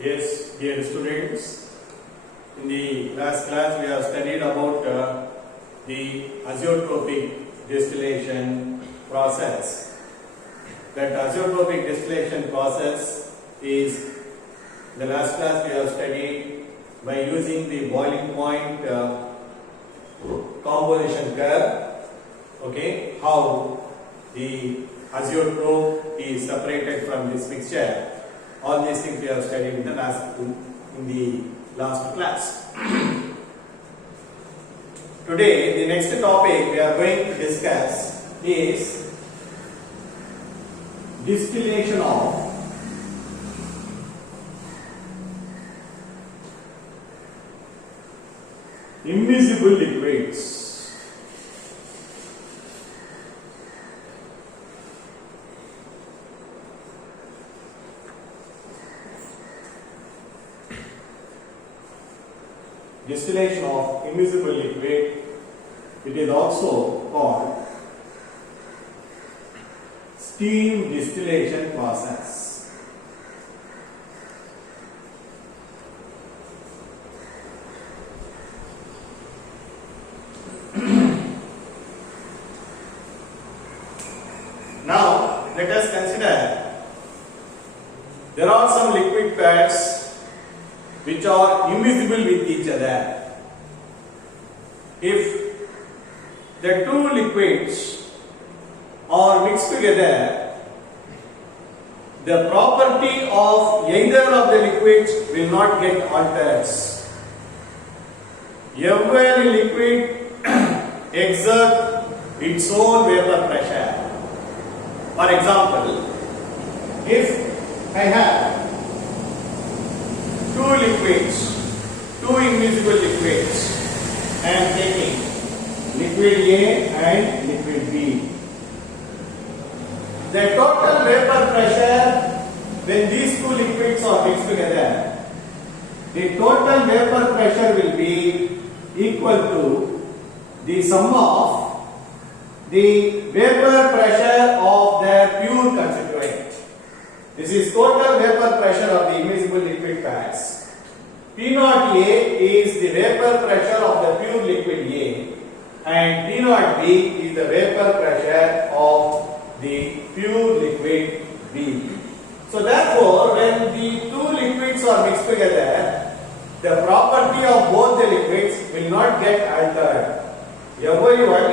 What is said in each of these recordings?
Yes, dear students, in the last class we have studied about the azeotropic distillation process. That azeotropic distillation process is, the last class we have studied by using the boiling point composition curve, okay, how the azeotrope is separated from this mixture. All these things we have studied in the last class. Today, the next topic we are going to discuss is distillation of immiscible liquids. Distillation of immiscible liquid, it is also called steam distillation process. Now let us consider, there are some liquid pairs which are immiscible with each other. If the two liquids are mixed together, the property of either of the liquids will not get altered. Every liquid exerts its own vapor pressure. For example, if I have two liquids, two immiscible liquids, I am taking liquid A and liquid B. The total vapor pressure when these two liquids are mixed together, the total vapor pressure will be equal to the sum of the vapor pressure of their pure constituent. This is total vapor pressure of the immiscible liquid pairs. P naught A is the vapor pressure of the pure liquid A and P naught B is the vapor pressure of the pure liquid B. So therefore, when the two liquids are mixed together, the property of both the liquids will not get altered. Every one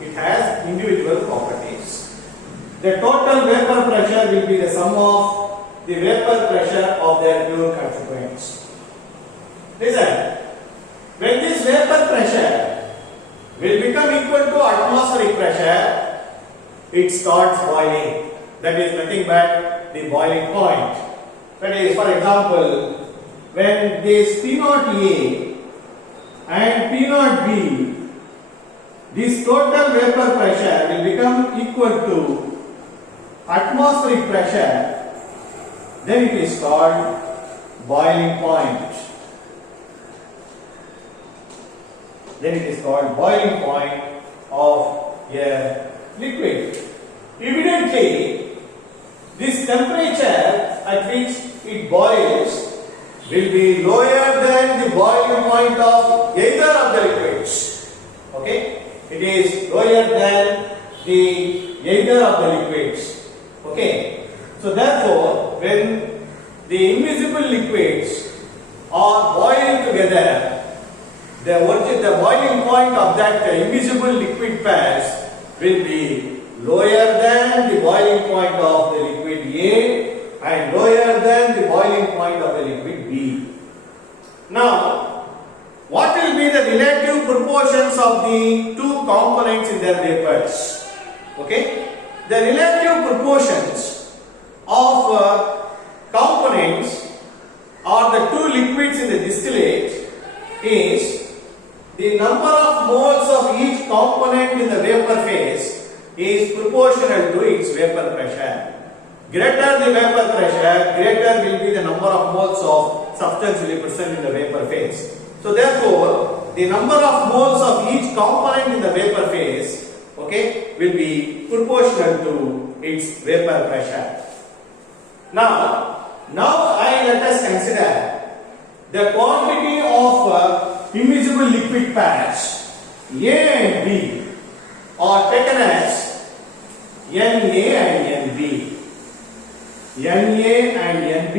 it has individual properties. The total vapor pressure will be the sum of the vapor pressure of their pure constituents. Listen, when this vapor pressure will become equal to atmospheric pressure, it starts boiling. That is nothing but the boiling point. That is, for example, when this P naught A and P naught B, this total vapor pressure will become equal to atmospheric pressure, then it is called boiling point. Then it is called boiling point of a liquid. Evidently, this temperature at which it boils will be lower than the boiling point of either of the liquids. Okay? It is lower than the either of the liquids. Okay? So therefore, when the immiscible liquids are boiled together, the boiling point of that immiscible liquid pairs will be lower than the boiling point of the liquid A and lower than the boiling point of the liquid B. Now, what will be the relative proportions of the two components in their vapors? Okay? The relative proportions of components or the two liquids in the distillate is the number of moles of each component in the vapor phase is proportional to its vapor pressure. Greater the vapor pressure, greater will be the number of moles of substance will be present in the vapor phase. So therefore, the number of moles of each component in the vapor phase, okay, will be proportional to its vapor pressure. Now let consider the quantity of immiscible liquid patch A and B are taken as Na and Nb. Na and Nb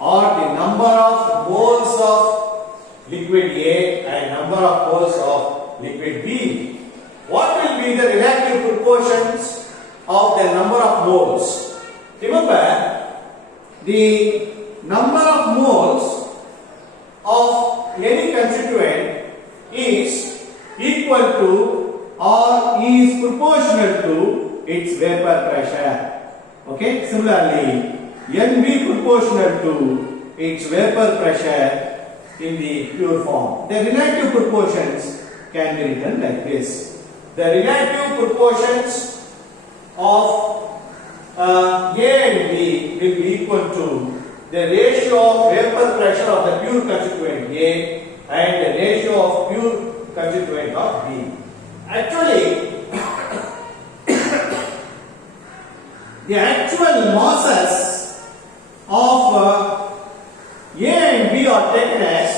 are the number of moles of liquid A and number of moles of liquid B. What will be the relative proportions of the number of moles? Remember, the number of moles of any constituent is equal to or is proportional to its vapor pressure. Okay, similarly, Nb proportional to its vapor pressure in the pure form. The relative proportions can be written like this. The relative proportions of A and B will be equal to the ratio of vapor pressure of the pure constituent A and the ratio of pure constituent of B. Actually, the actual masses of A and B are taken as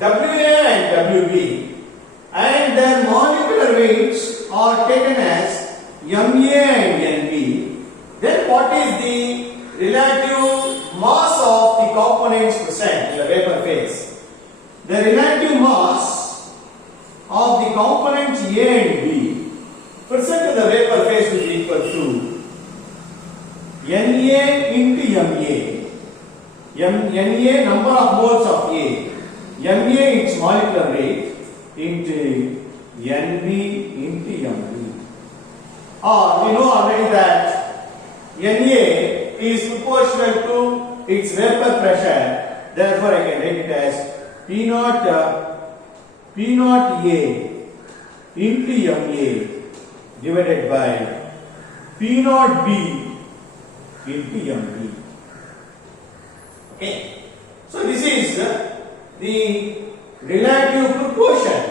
WA and WB, and their molecular weights are taken as MA and NB. Then what is the relative mass of the components present in the vapor phase? The relative mass of the components A and B present in the vapor phase will be equal to Na into Na number of moles of A, Ma its molecular weight into Nb into Mb. Or we know already that Na is proportional to its vapor pressure. Therefore, I can write it as P naught A into Ma divided by P naught B into Mb. Okay. So this is the relative proportion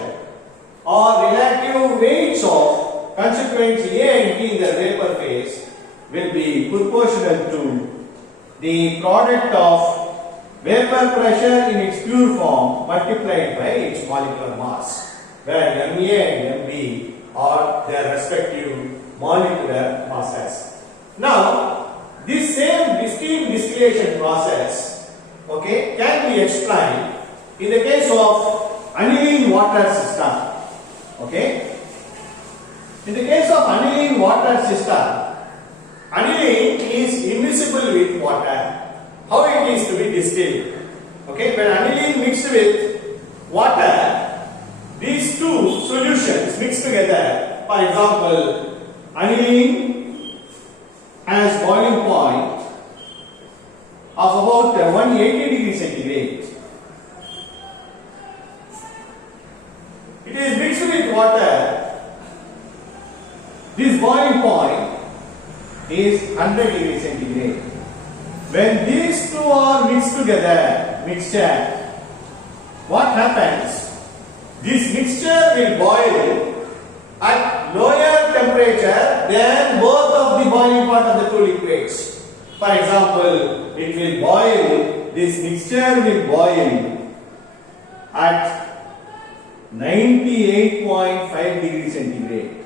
or relative weights of constituents A and B in the vapor phase will be proportional to the product of vapor pressure in its pure form multiplied by its molecular mass, where Ma and Mb are their respective molecular masses. Now, this same steam distillation process, okay, can be explained in the case of aniline water system. Okay, in the case of aniline water system, aniline is immiscible with water. How it is to be distilled? Okay, when aniline mixed with water, these two solutions mixed together. For example, aniline has boiling point of about 180 degrees centigrade. It is mixed with water. This boiling point is 100 degrees centigrade. When these two are mixed together, what happens? This mixture will boil at lower temperature than both of the boiling point of the two liquids. For example, it will boil, this mixture will boil at 98.5 degrees centigrade.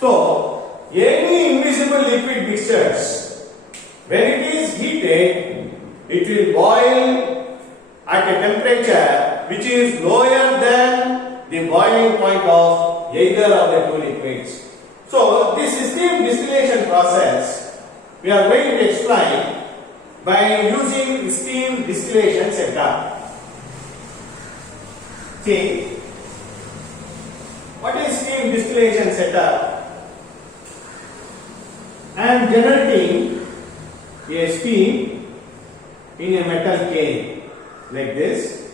So, any immiscible liquid mixtures, when it is heated, it will boil at a temperature which is lower than the boiling point of either of the two liquids. So, this steam distillation process we are going to explain by using steam distillation setup. See, what is steam distillation setup? I am generating a steam in a metal can like this.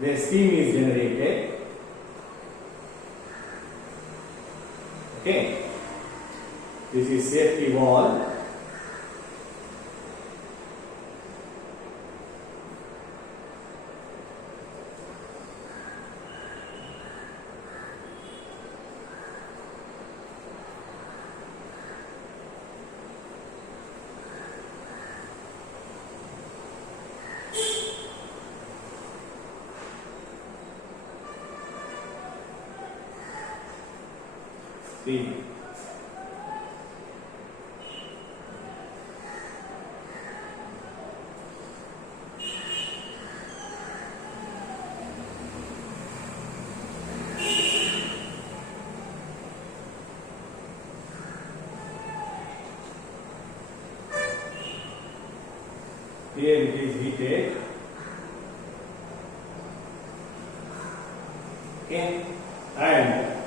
The steam is generated. Okay. This is safety valve. 3. Here it is heated. Okay, and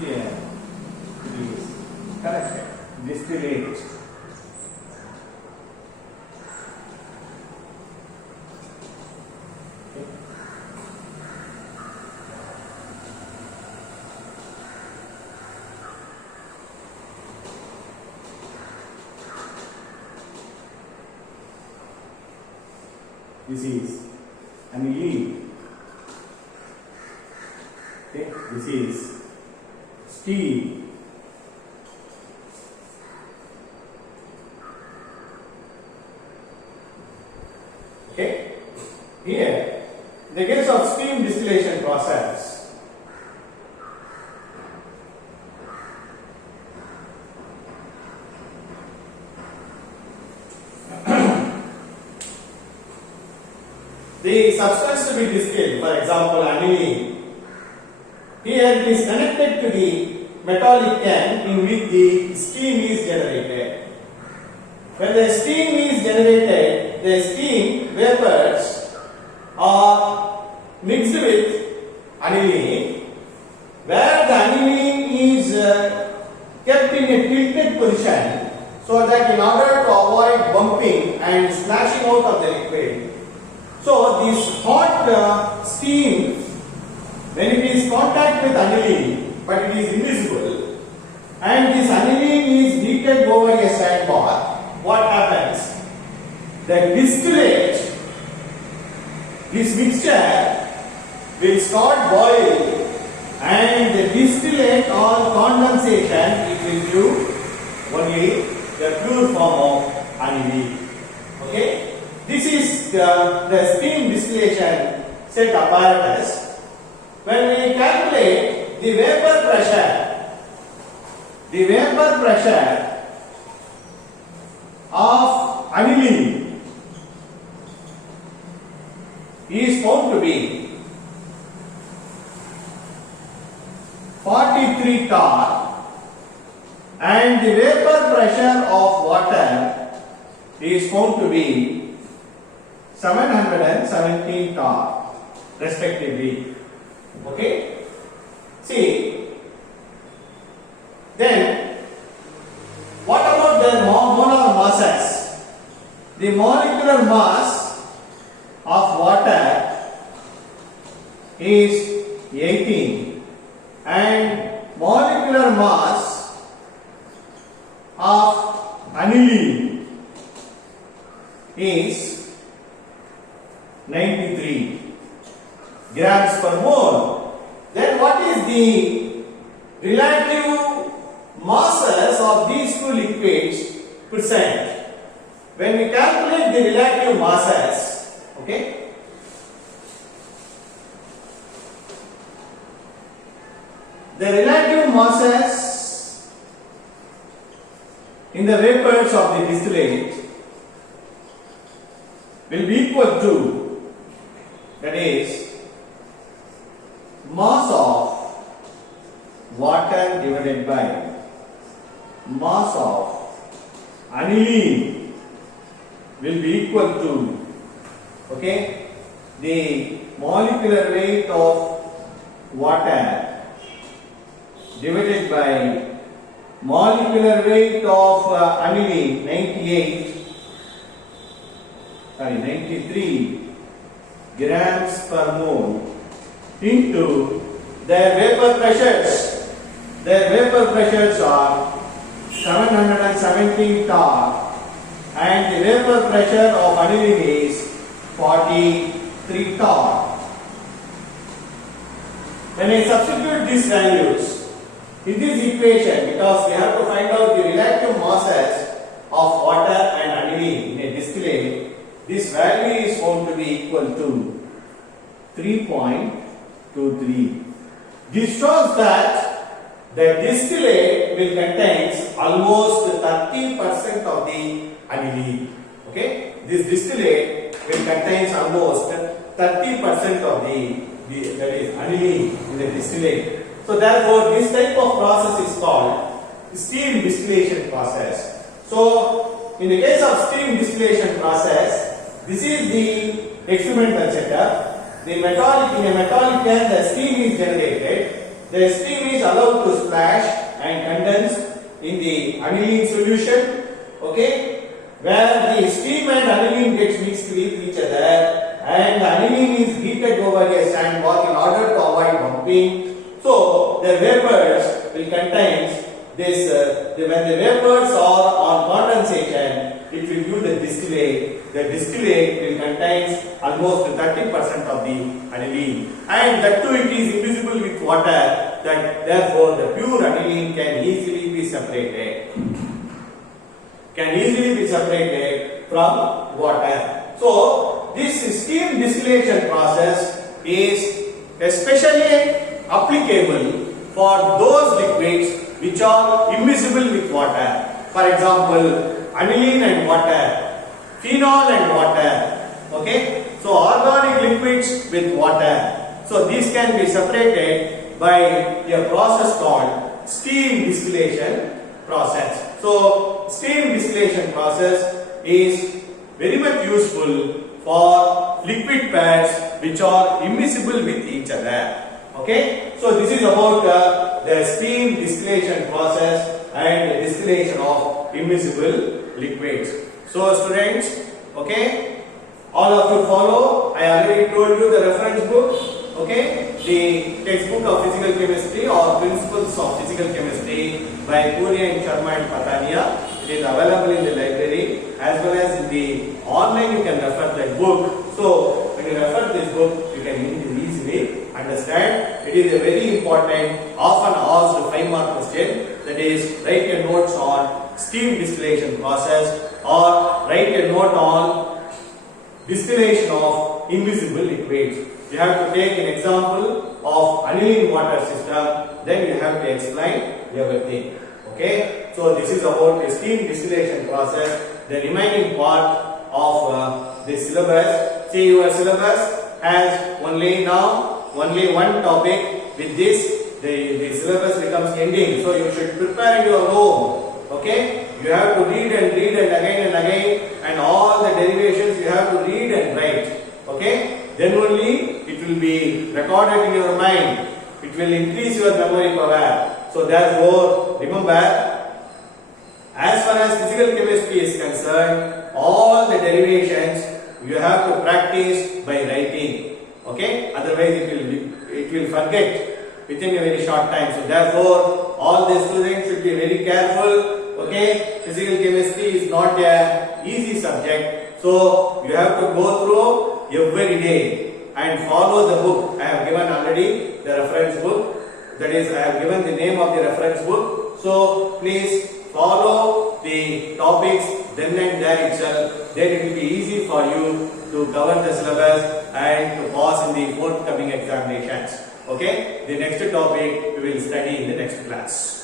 here it is correct. Distillate. This is aniline. Okay, this is steel. Okay, here the case of steam distillation process. The substance to be distilled, for example, aniline, here it is connected to the metallic can in which the steam is generated. When the steam is generated, the steam vapors are mixed with aniline, where the aniline is kept in a tilted position so that in order to avoid bumping and splashing out of the liquid. So this hot steam, when it is contact with aniline, but it is invisible, and this aniline is heated over a sandbar, what happens? The distillate, this mixture will start boiling, and the distillate or condensation, it will give only the pure form of aniline. Okay? This is the steam distillation set apparatus. When we calculate the vapor pressure of aniline is found to be 43 torr, and the vapor pressure of water is found to be 717 torr respectively. Okay? See, then what about the molar masses? The molecular mass of water is 18 and molecular mass of aniline is 93 grams per mole. Then what is the relative masses of these two liquids percent? When we calculate the relative masses, okay, the relative masses in the vapors of the distillate will be equal to, that is, mass of water divided by mass of aniline will be equal to, okay, the molecular weight of water divided by molecular weight of aniline 93 grams per mole into their vapor pressures. Their vapor pressures are 717 torr and the vapor pressure of aniline is 43 torr. When I substitute these values in this equation, because we have to find out the relative masses of water and aniline in a distillate, this value is found to be equal to 3.23. This shows that the distillate will contain almost 30% of the aniline. Okay, this distillate will contain almost 30% of the that is aniline in the distillate. So therefore, this type of process is called steam distillation process. So in the case of steam distillation process, this is the experimental setup. In a metallic can, the steam is generated. The steam is allowed to splash and condense in the aniline solution. Okay, where the steam and aniline gets mixed with each other, and the aniline is heated over a sandbag in order to avoid bumping. So the vapors will contain this. When the vapors are on condensation, it will give the distillate. The distillate will contain almost 30% of the aniline, and that too it is invisible with water. That therefore the pure aniline can easily be separated. From water. So this steam distillation process is especially applicable for those liquids which are immiscible with water. For example, aniline and water, phenol and water. Okay, so organic liquids with water. So these can be separated by a process called steam distillation process. So steam distillation process is very much useful for liquid pairs which are immiscible with each other. Okay, so this is about the steam distillation process and the distillation of immiscible liquids. So students, okay, all of you follow. I already told you the reference book. Okay, the textbook of physical chemistry or principles of physical chemistry by Puri and Sharma and Patania. It is available in the library as well as in the online. You can refer that book. So when you refer this book, you can easily understand. It is a very important, often asked 5-mark question. That is, write your notes on steam distillation process or write a note on distillation of invisible liquids. You have to take an example of aniline water system, then you have to explain everything. Okay, so this is about the steam distillation process. The remaining part of the syllabus. See, your syllabus has only one topic. With this, the syllabus becomes ending. So you should prepare your home. Okay, you have to read and again, and all the derivations you have to read and write. Okay, then only it will be recorded in your mind. It will increase your memory power. So therefore, remember, as far as physical chemistry is concerned, all the derivations you have to practice by writing. Okay, otherwise it will forget within a very short time. So therefore, all the students should be very careful. Okay, physical chemistry is not a easy subject. So you have to go through every day and follow the book. I have given already the reference book. That is, I have given the name of the reference book. So please follow the topics then and there itself. Then it will be easy for you to cover the syllabus and to pass in the forthcoming examinations. Okay, the next topic we will study in the next class.